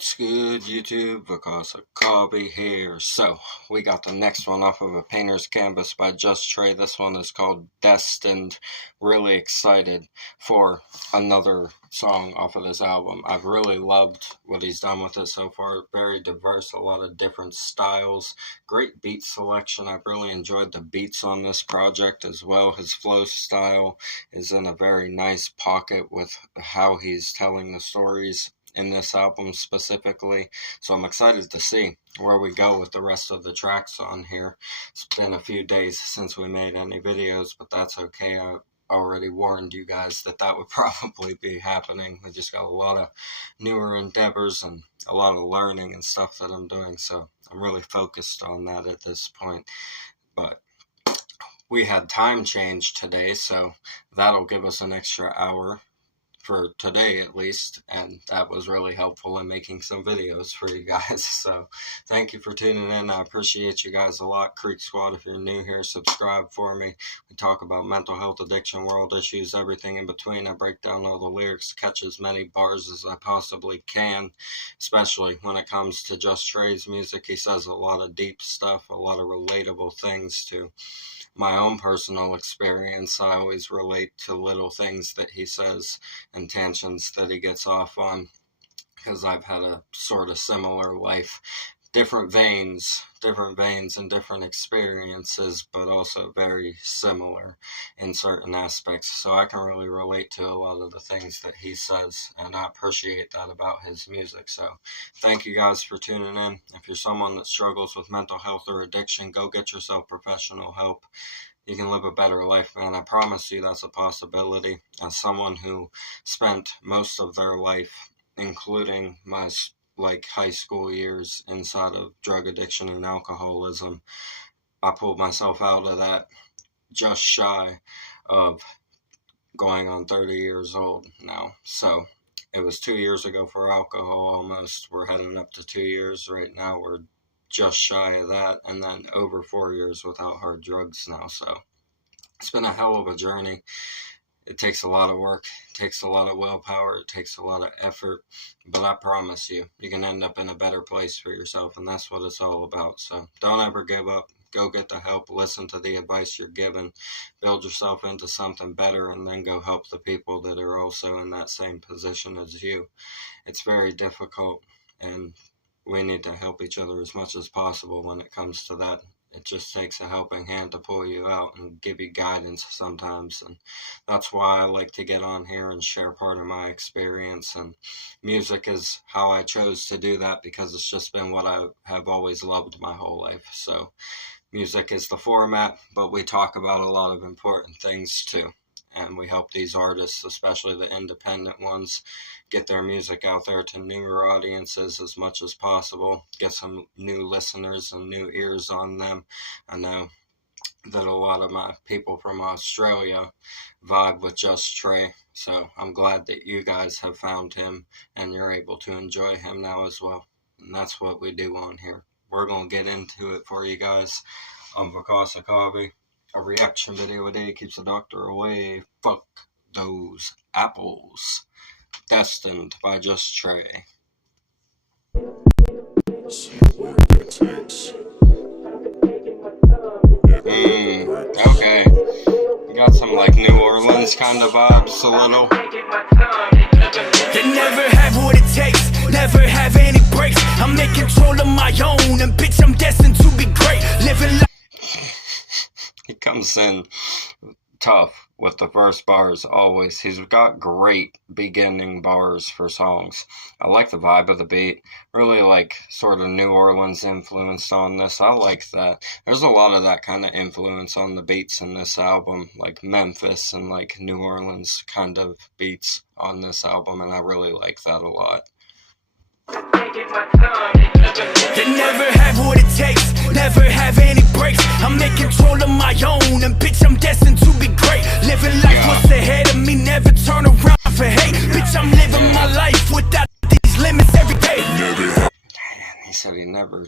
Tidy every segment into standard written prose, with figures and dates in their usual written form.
What's good, YouTube? Because of Cobby here. So, we got the next one off of a painter's canvas by Justtrae. This one is called Destined. Really excited for another song off of this album. I've really loved what he's done with it so far. Very diverse, a lot of different styles. Great beat selection. I've really enjoyed the beats on this project as well. His flow style is in a very nice pocket with how he's telling the stories in this album specifically, so I'm excited to see where we go with the rest of the tracks on here. It's been a few days since we made any videos, but that's okay. I already warned you guys that that would probably be happening. We just got a lot of newer endeavors and a lot of learning and stuff that I'm doing, so I'm really focused on that at this point. But we had time change today, so that'll give us an extra hour for today at least, and that was really helpful in making some videos for you guys. So thank you for tuning in. I appreciate you guys a lot. Creek Squad, if you're new here, subscribe for me. We talk about mental health, addiction, world issues, everything in between. I break down all the lyrics, catch as many bars as I possibly can, especially when it comes to Justtrae's music. He says a lot of deep stuff, a lot of relatable things to my own personal experience. I always relate to little things that he says and tangents that he gets off on, because I've had a sort of similar life. Different veins and different experiences, but also very similar in certain aspects. So I can really relate to a lot of the things that he says, and I appreciate that about his music. So thank you guys for tuning in. If you're someone that struggles with mental health or addiction, go get yourself professional help. You can live a better life, man. I promise you that's a possibility. As someone who spent most of their life, including my high school years, inside of drug addiction and alcoholism, I pulled myself out of that just shy of going on 30 years old now. So it was 2 years ago for alcohol almost. We're heading up to 2 years right now. We're just shy of that, and then over 4 years without hard drugs now. So it's been a hell of a journey. It takes a lot of work, it takes a lot of willpower, it takes a lot of effort, but I promise you, you can end up in a better place for yourself, and that's what it's all about. So don't ever give up. Go get the help, listen to the advice you're given, build yourself into something better, and then go help the people that are also in that same position as you. It's very difficult, and we need to help each other as much as possible when it comes to that. It just takes a helping hand to pull you out and give you guidance sometimes, and that's why I like to get on here and share part of my experience. And music is how I chose to do that, because it's just been what I have always loved my whole life. So music is the format, but we talk about a lot of important things too. And we help these artists, especially the independent ones, get their music out there to newer audiences as much as possible, get some new listeners and new ears on them. I know that a lot of my people from Australia vibe with Justtrae, so I'm glad that you guys have found him and you're able to enjoy him now as well. And that's what we do on here. We're going to get into it for you guys on Because of Cobby. A reaction video a day keeps the doctor away. Fuck those apples. Destined by Justtrae. Okay. You got some like New Orleans kind of vibes a little. They never have what it takes, never have any breaks. I'm in control of my own, and bitch, I'm destined to be great. Living life. He comes in tough with the first bars always. He's got great beginning bars for songs. I like the vibe of the beat. Really like sort of New Orleans influence on this. I like that. There's a lot of that kind of influence on the beats in this album, like Memphis and like New Orleans kind of beats on this album, and I really like that a lot. They never have what it takes, never have any breaks. I'm in control of my own, and bitch, I'm destined to be great. Living life what's ahead of me, never turn around for hate. Bitch, I'm living my life without these limits every day. He said he never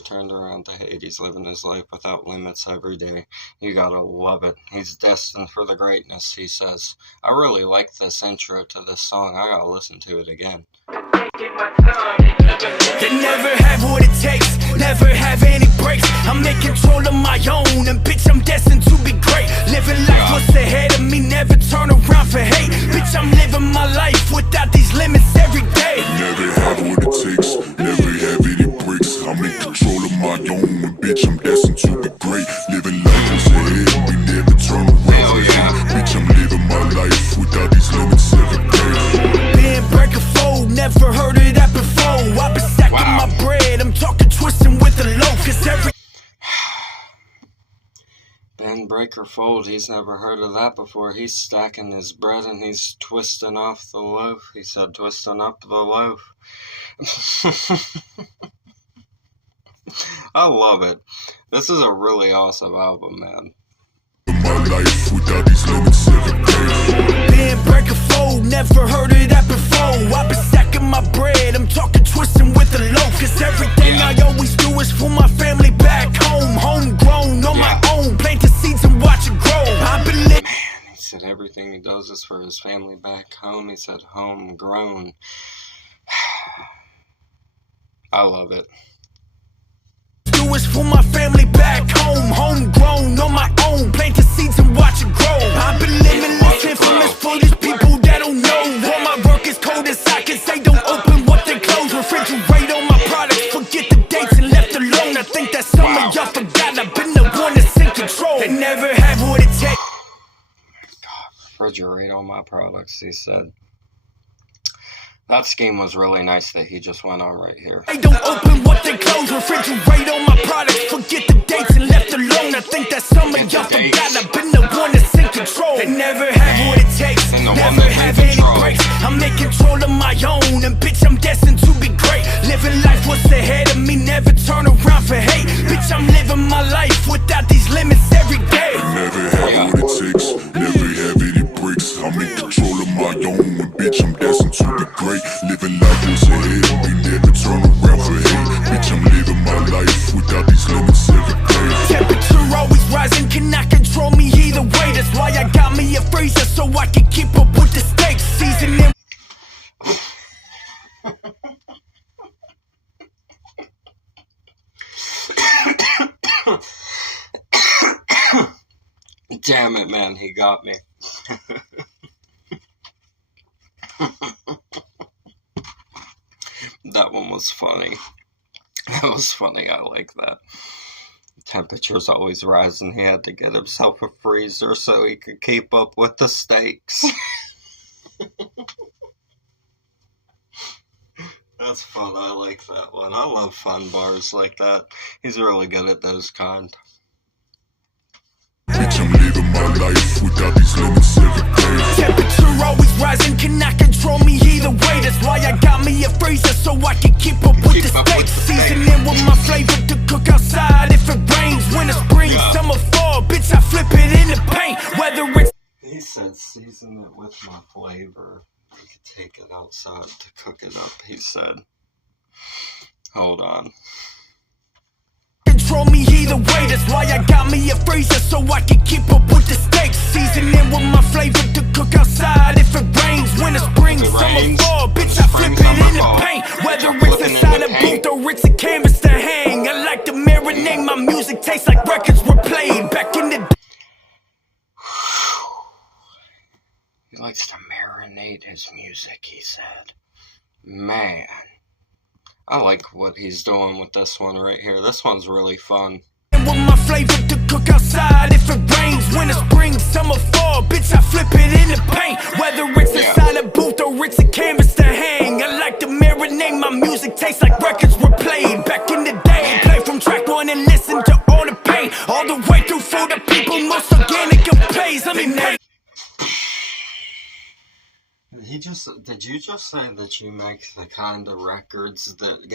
turned around to hate. He's living his life without limits every day. You gotta love it. He's destined for the greatness, he says. I really like this intro to this song. I gotta listen to it again. They never have what it takes, never have any breaks. I'm in control of my own, and bitch, I'm destined to be great. Living life what's ahead of me, never turn around for hate. Bitch, I'm living my life without these limits every day. Never have what it takes, never have any breaks. I'm in control of my own, and bitch, I'm destined to be great. Living life what's ahead of me, never turn around for hate. Bitch, I'm living my life without these limits every day. Being break or fold, never heard of that before. I've been stacking my bread, I'm talking twisting with the loaf, cause every Ben Breaker Fold, he's never heard of that before. He's stacking his bread and he's twisting off the loaf. He said twisting up the loaf. I love it. This is a really awesome album, man. My life without these limits every day. Being break or fold, never heard of that before. I've been stacking my bread, I'm talking twisting with the loaf, cause everything I always do is for my family back home. Homegrown, on my own, plant the seeds and watch it grow. I've been living. Man, he said everything he does is for his family back home. He said homegrown. I love it. Do is for my family back home. Homegrown, on my own, plant the seeds and watch it grow. I've been living this infamous for these people that don't know. All my work is cold inside, cause they don't open what they close. Refrigerate on my products, forget the dates and left alone. I think that some of y'all forgot I've been the one that's in control. They never have what it takes. God, refrigerate on my products, he said. That scheme was really nice that he just went on right here. They don't open what they close. Refrigerate on my products, forget the dates and left alone. I think that some of y'all forgot I've been the one that's in control. They never have what it takes, never have any breaks. I'm in control of my own, and bitch, I'm destined to be great. Living life what's ahead of me, never turn around for hate. Bitch, I'm living my life without these limits every day. Never have what it takes, never have any breaks. I'm in control of my own, and bitch, I'm destined to be great. Living life what's ahead of me, never turn around for hate. Bitch, I'm living my life without these limits every day. Temperature always rising, cannot control me either way. That's why I got me a freezer so I can keep up with the steaks. Seasoning. Damn it, man, he got me. That one was funny. That was funny, I like that. Temperature's always rising. He had to get himself a freezer so he could keep up with the steaks. That's fun, I like that one. I love fun bars like that. He's really good at those kind. Bitch, I'm living my life without these limits every day. Temperature always rising, cannot control me either way. That's why I got me a freezer so I can keep up with the steaks. Seasoning with my flavor to cook outside. If it rains, winter, spring, summer, fall, bitch, I flip it in the paint. Whether it's. He said season it with my flavor. I could take it outside to cook it up, he said. Hold on. Control me either way, that's why I got me a freezer so I can keep up with the steaks. Seasoning with my flavor to cook outside. If it rains, winter, spring, summer, fall, bitch, I flip it in the paint. Whether it's inside a booth or it's a canvas to hang, I like to marinate my music, tastes like records were played back in the day. He likes to marinate his music, he said. Man. I like what he's doing with this one right here. This one's really fun. With my flavor to cook outside. If it rains, winter, spring, summer, fall, bitch, I flip it in the paint. Whether it's inside a booth or it's a canvas to hang, I like to marinate my music, tastes like records were played back in the day. Play from track one and listen to all the pain, all the way through for the people, most organic of plays. Let me make. Did you just say that you make the kind of records that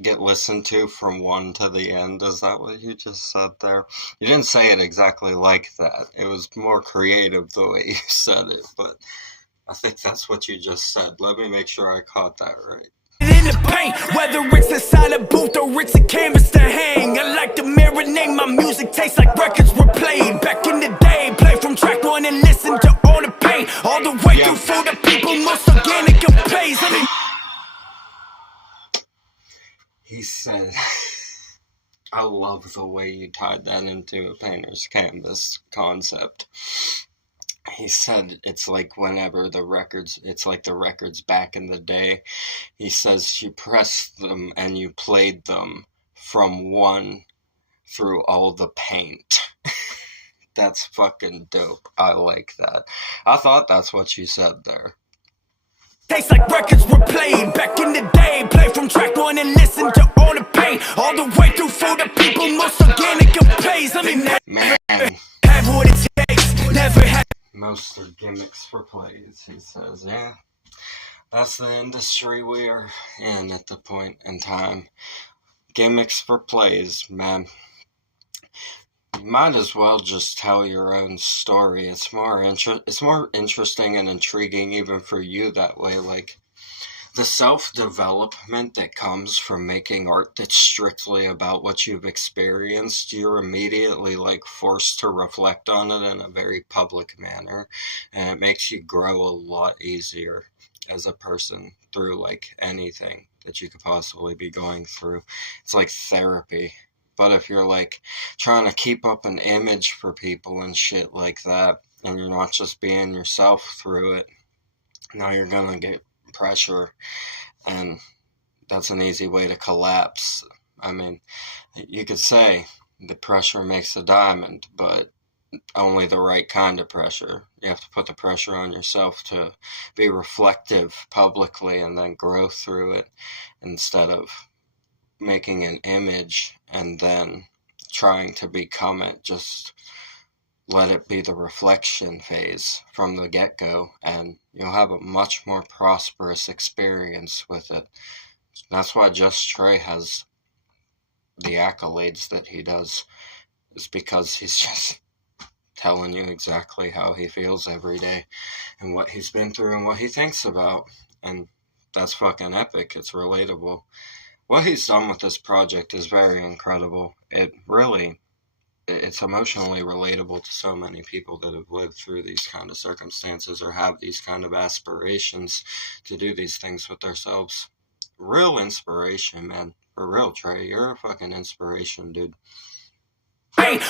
get listened to from one to the end? Is that what you just said there? You didn't say it exactly like that. It was more creative the way you said it, but I think that's what you just said. Let me make sure I caught that right. In the paint, whether it's inside a booth or it's a canvas to hang, I like to marinate my music, tastes like records were played back in the day. Play from track one and listen to all the pain, all the way through for the people, most organic of plays. Let me He said, I love the way you tied that into a painter's canvas concept. He said it's like whenever it's like the records back in the day. He says you pressed them and you played them from one through all the paint. That's fucking dope. I like that. I thought that's what you said there. Tastes like records were played back in the day. Play from track one and listen to all the pain, all the way through for the people, most organic of plays. I mean, man, have what it takes, never have. Most are gimmicks for plays, he says. Yeah, that's the industry we are in at the point in time. Gimmicks for plays, man. You might as well just tell your own story. It's more interesting and intriguing even for you that way. Like, the self-development that comes from making art that's strictly about what you've experienced, you're immediately like forced to reflect on it in a very public manner, and it makes you grow a lot easier as a person through like anything that you could possibly be going through. It's like therapy. But if you're like trying to keep up an image for people and shit like that, and you're not just being yourself through it, now you're gonna get pressure, and that's an easy way to collapse. I mean, you could say the pressure makes a diamond, but only the right kind of pressure. You have to put the pressure on yourself to be reflective publicly and then grow through it, instead of making an image and then trying to become it. Just let it be the reflection phase from the get-go, and you'll have a much more prosperous experience with it. That's why Justtrae has the accolades that he does, is because he's just telling you exactly how he feels every day and what he's been through and what he thinks about, and that's fucking epic. It's relatable. What he's done with this project is very incredible. It's emotionally relatable to so many people that have lived through these kind of circumstances or have these kind of aspirations to do these things with themselves. Real inspiration, man. For real, Trey. You're a fucking inspiration, dude.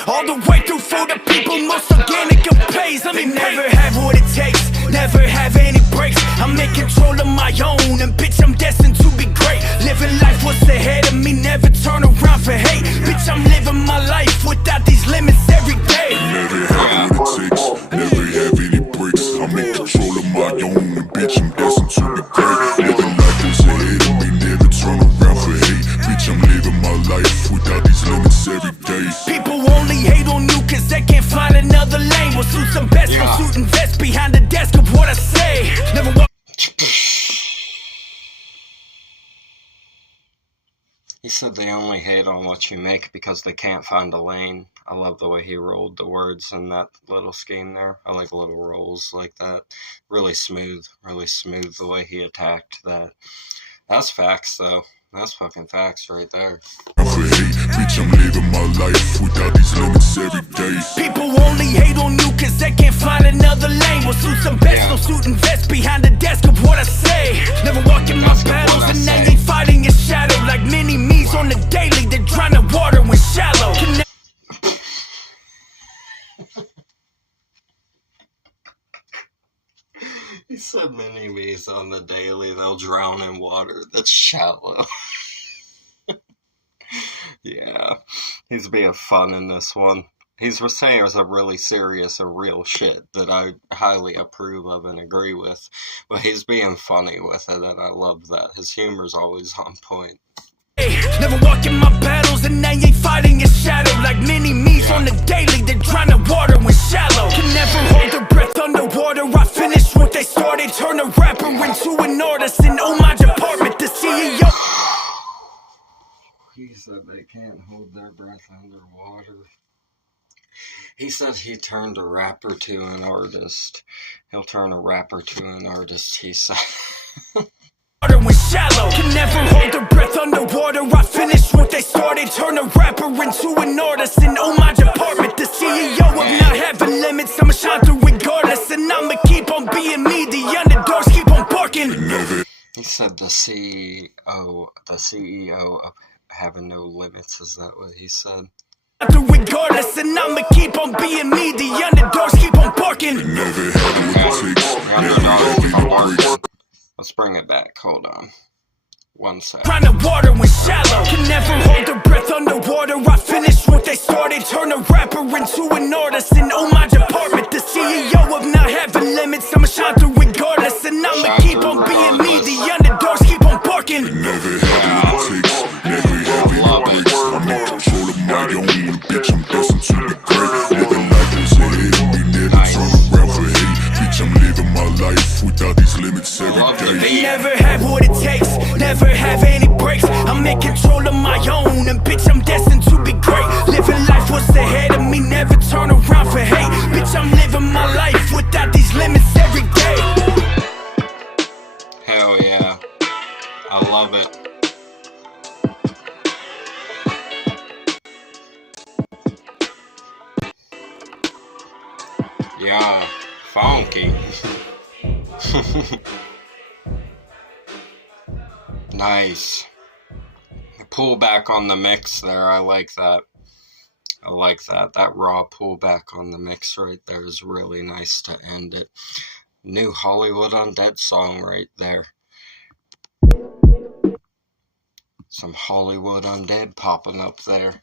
All the way through for the people, most organic of plays. I mean, never have what it takes, never have any breaks. I'm in control of my own, and bitch, I'm destined to be great. Living life what's ahead of me, never turn around for hate. Bitch, I'm living my life without these limits every day. Never have what it takes, never have any breaks. I'm in control of my own, and bitch, I'm destined to be great. Living life what's ahead of me, never turn around for hate. Bitch, I'm living my life without these limits every day. People only hate on you cause they can't find another lane. We'll suit some best, we'll suit and vest behind the desk of what I say. Never walk. He said they only hate on what you make because they can't find a lane. I love the way he rolled the words in that little scheme there. I like little rolls like that. Really smooth the way he attacked that. That's facts though. That's fucking facts right there. Bitch, I'm living my life without these limits every day. People only hate on you cause they can't find another lane. We'll suit some best, we'll suit and vest behind the desk of what I say. Never walking my battles and they ain't fighting in shadow. Like mini me's on the daily, they're trying to water when shallow. He said mini me's on the daily, they'll drown in water that's shallow. Yeah, he's being fun in this one. He's saying some really serious and real shit that I highly approve of and agree with, but he's being funny with it, and I love that. His humor's always on point. Never walking my battles and they ain't fighting in shadow. Like mini me's on the daily, they're trying to water when shallow. Can never hold their breath underwater. I finished what they started, turn a rapper into an artist. And oh my department, the CEO. He said they can't hold their breath underwater. He said he turned a rapper to an artist. He'll turn a rapper to an artist, he said. When shallow, can never hold their breath underwater. I finished what they started, turn a rapper into an artist. And oh my department, the CEO of not having limits. I'ma shine through regardless, and I'ma keep on being me. The underdogs keep on barking. He said the CEO of Having No Limits. Is that what he said? Regardless, and I'ma keep on being me. The underdogs keep on barking. Never had what it takes. Never had any breaks. Let's bring it back. Hold on. 1 sec. Trying to water when shallow. Can never hold a breath underwater. I finished what they started. Turn a rapper into an artist and own my department. The CEO of not having limits. I'ma shine through regardless, and I'ma keep on being me. The underdogs keep on barking. Never had what it takes. Never had any breaks. I'm in control of my own, bitch. I'm destined to be great. Living life was ahead of me. Never turn around for hate. Bitch, I'm living my life without these limits every day. Never have what it takes. Never have any breaks. I'm in control of my own, and bitch, I'm destined to be great. Living life what's ahead of me. Never turn around for hate. Bitch, I'm living my life without these limits every day. Hell yeah. I love it. Yeah, funky. Nice. Pull back on the mix there. I like that. I like that. That raw pullback on the mix right there is really nice to end it. New Hollywood Undead song right there. Some Hollywood Undead popping up there.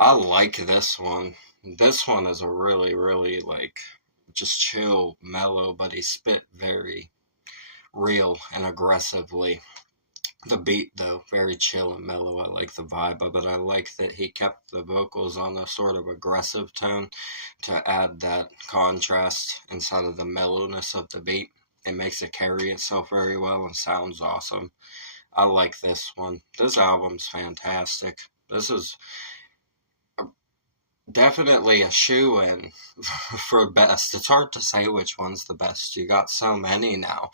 I like this one. This one is a really, really, like, just chill, mellow, but he spit very real and aggressively. The beat, though, very chill and mellow. I like the vibe of it. I like that he kept the vocals on a sort of aggressive tone to add that contrast inside of the mellowness of the beat. It makes it carry itself very well and sounds awesome. I like this one. This album's fantastic. This is definitely a shoe-in for best. It's hard to say which one's the best. You got so many now.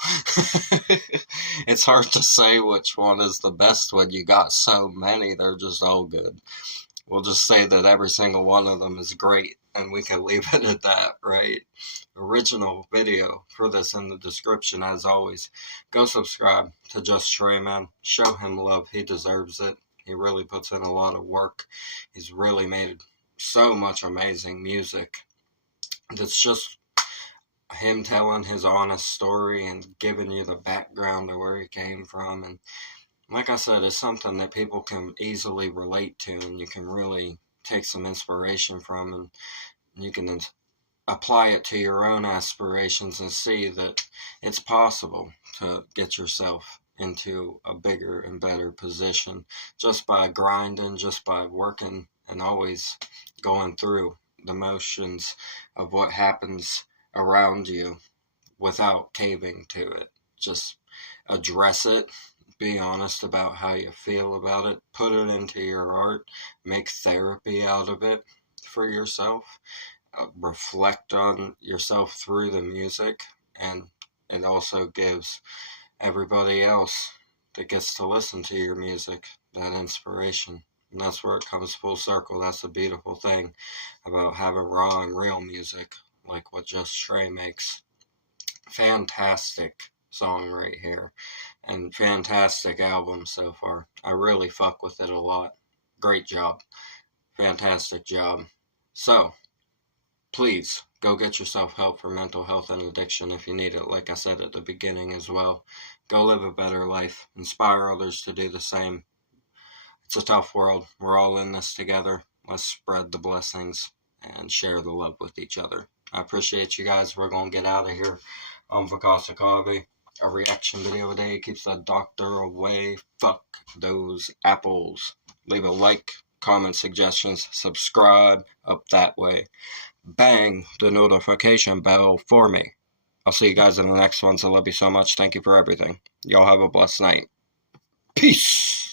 It's hard to say which one is the best when you got so many. They're just all good. We'll just say that every single one of them is great, and we can leave it at that, right? Original video for this in the description, as always. Go subscribe to Justtrae, man. Show him love. He deserves it. He really puts in a lot of work. He's really made so much amazing music that's just him telling his honest story and giving you the background of where he came from. And like I said, it's something that people can easily relate to, and you can really take some inspiration from, and you can apply it to your own aspirations and see that it's possible to get yourself into a bigger and better position just by grinding, just by working, and always going through the motions of what happens around you without caving to it. Just address it, be honest about how you feel about it, put it into your art, make therapy out of it for yourself, reflect on yourself through the music, and it also gives everybody else that gets to listen to your music that inspiration. And that's where it comes full circle. That's the beautiful thing about having raw and real music like what Justtrae makes. Fantastic song right here. And fantastic album so far. I really fuck with it a lot. Great job. Fantastic job. So, please, go get yourself help for mental health and addiction if you need it, like I said at the beginning as well. Go live a better life. Inspire others to do the same. It's a tough world. We're all in this together. Let's spread the blessings and share the love with each other. I appreciate you guys. We're going to get out of here. I'm Vakasa Kavi. A reaction video a day keeps the doctor away. Fuck those apples. Leave a like, comment, suggestions, subscribe up that way. Bang the notification bell for me. I'll see you guys in the next ones. I love you so much. Thank you for everything. Y'all have a blessed night. Peace.